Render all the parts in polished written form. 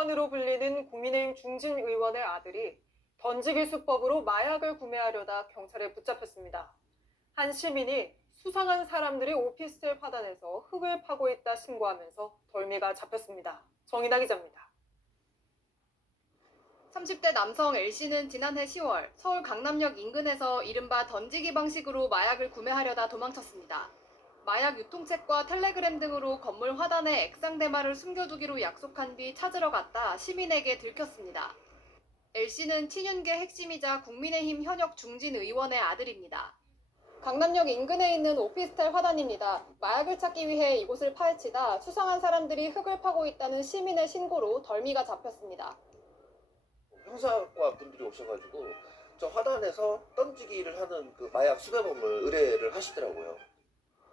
마약관으로 불리는 국민의힘 중진 의원의 아들이 던지기 수법으로 마약을 구매하려다 경찰에 붙잡혔습니다. 한 시민이 수상한 사람들이 오피스텔 화단에서 흙을 파고 있다 신고하면서 덜미가 잡혔습니다. 정인아 기자입니다. 30대 남성 L씨는 지난해 10월 서울 강남역 인근에서 이른바 던지기 방식으로 마약을 구매하려다 도망쳤습니다. 마약 유통책과 텔레그램 등으로 건물 화단에 액상 대마를 숨겨두기로 약속한 뒤 찾으러 갔다 시민에게 들켰습니다. L씨는 친윤계 핵심이자 국민의힘 현역 중진 의원의 아들입니다. 강남역 인근에 있는 오피스텔 화단입니다. 마약을 찾기 위해 이곳을 파헤치다 수상한 사람들이 흙을 파고 있다는 시민의 신고로 덜미가 잡혔습니다. 형사과 분들이 오셔가지고 저 화단에서 던지기를 하는 그 마약 수배범을 의뢰를 하시더라고요.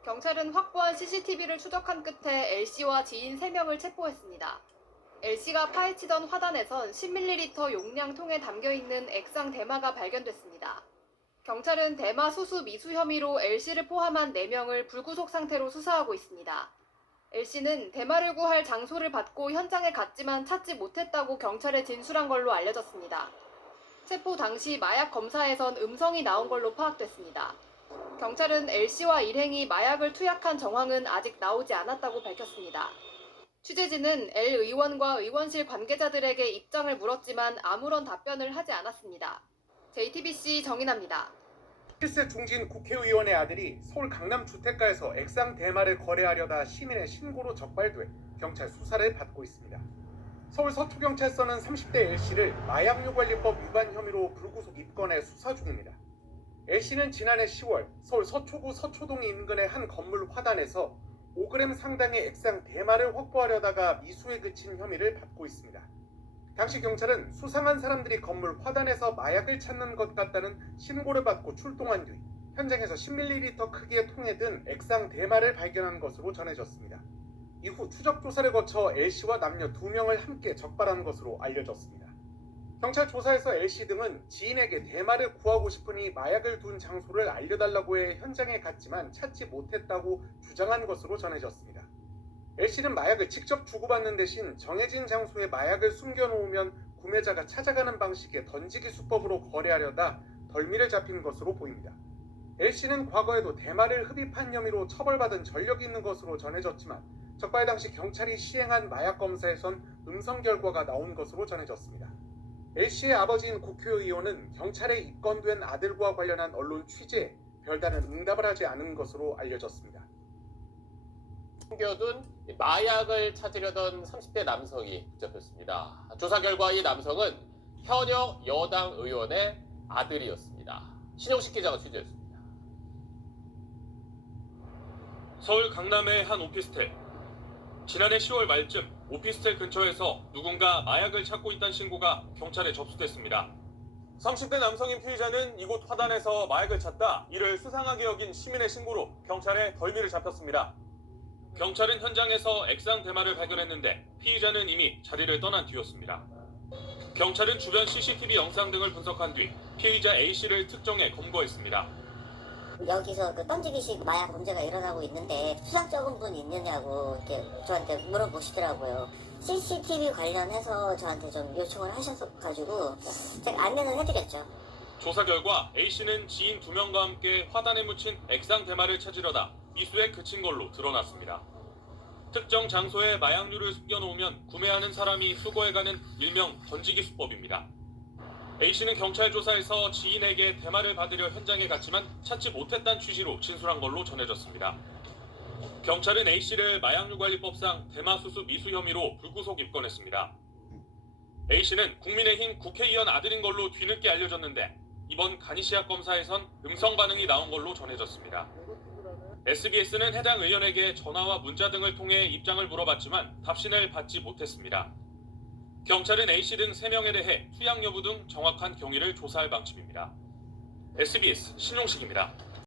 경찰은 확보한 CCTV를 추적한 끝에 L씨와 지인 3명을 체포했습니다. L씨가 파헤치던 화단에선 10ml 용량 통에 담겨있는 액상 대마가 발견됐습니다. 경찰은 대마 수수 미수 혐의로 L씨를 포함한 4명을 불구속 상태로 수사하고 있습니다. L씨는 대마를 구할 장소를 받고 현장에 갔지만 찾지 못했다고 경찰에 진술한 걸로 알려졌습니다. 체포 당시 마약 검사에선 음성이 나온 걸로 파악됐습니다. 경찰은 L씨와 일행이 마약을 투약한 정황은 아직 나오지 않았다고 밝혔습니다. 취재진은 L 의원과 의원실 관계자들에게 입장을 물었지만 아무런 답변을 하지 않았습니다. JTBC 정인아입니다. 7세 중진 국회의원의 아들이 서울 강남 주택가에서 액상 대마를 거래하려다 시민의 신고로 적발돼 경찰 수사를 받고 있습니다. 서울 서초경찰서는 30대 L씨를 마약류관리법 위반 혐의로 불구속 입건해 수사 중입니다. L씨는 지난해 10월 서울 서초구 서초동 인근의 한 건물 화단에서 5g 상당의 액상 대마를 확보하려다가 미수에 그친 혐의를 받고 있습니다. 당시 경찰은 수상한 사람들이 건물 화단에서 마약을 찾는 것 같다는 신고를 받고 출동한 뒤 현장에서 10ml 크기의 통에 든 액상 대마를 발견한 것으로 전해졌습니다. 이후 추적 조사를 거쳐 L씨와 남녀 2명을 함께 적발한 것으로 알려졌습니다. 경찰 조사에서 L씨 등은 지인에게 대마를 구하고 싶으니 마약을 둔 장소를 알려달라고 해 현장에 갔지만 찾지 못했다고 주장한 것으로 전해졌습니다. L씨는 마약을 직접 주고받는 대신 정해진 장소에 마약을 숨겨놓으면 구매자가 찾아가는 방식의 던지기 수법으로 거래하려다 덜미를 잡힌 것으로 보입니다. L씨는 과거에도 대마를 흡입한 혐의로 처벌받은 전력이 있는 것으로 전해졌지만 적발 당시 경찰이 시행한 마약 검사에선 음성 결과가 나온 것으로 전해졌습니다. L씨의 아버지인 국회의원은 경찰에 입건된 아들과 관련한 언론 취재에 별다른 응답을 하지 않은 것으로 알려졌습니다. 숨겨둔 마약을 찾으려던 30대 남성이 붙잡혔습니다. 조사 결과 이 남성은 현역 여당 의원의 아들이었습니다. 신영식 기자가 취재했습니다. 서울 강남의 한 오피스텔. 지난해 10월 말쯤 오피스텔 근처에서 누군가 마약을 찾고 있다는 신고가 경찰에 접수됐습니다. 30대 남성인 피의자는 이곳 화단에서 마약을 찾다 이를 수상하게 여긴 시민의 신고로 경찰에 덜미를 잡혔습니다. 경찰은 현장에서 액상 대마를 발견했는데 피의자는 이미 자리를 떠난 뒤였습니다. 경찰은 주변 CCTV 영상 등을 분석한 뒤 피의자 A씨를 특정해 검거했습니다. 여기서 그 던지기식 마약 문제가 일어나고 있는데 수상적인 분 있느냐고 이렇게 저한테 물어보시더라고요. CCTV 관련해서 저한테 좀 요청을 하셔가지고 제가 안내는 해드렸죠. 조사 결과 A씨는 지인 2명과 함께 화단에 묻힌 액상 대마를 찾으려다 미수에 그친 걸로 드러났습니다. 특정 장소에 마약류를 숨겨놓으면 구매하는 사람이 수거해가는 일명 던지기 수법입니다. A씨는 경찰 조사에서 지인에게 대마를 받으려 현장에 갔지만 찾지 못했다는 취지로 진술한 걸로 전해졌습니다. 경찰은 A씨를 마약류관리법상 대마수수 미수 혐의로 불구속 입건했습니다. A씨는 국민의힘 국회의원 아들인 걸로 뒤늦게 알려졌는데 이번 간이시약 검사에선 음성 반응이 나온 걸로 전해졌습니다. SBS는 해당 의원에게 전화와 문자 등을 통해 입장을 물어봤지만 답신을 받지 못했습니다. 경찰은 A씨 등 3명에 대해 투약 여부 등 정확한 경위를 조사할 방침입니다. SBS 신용식입니다.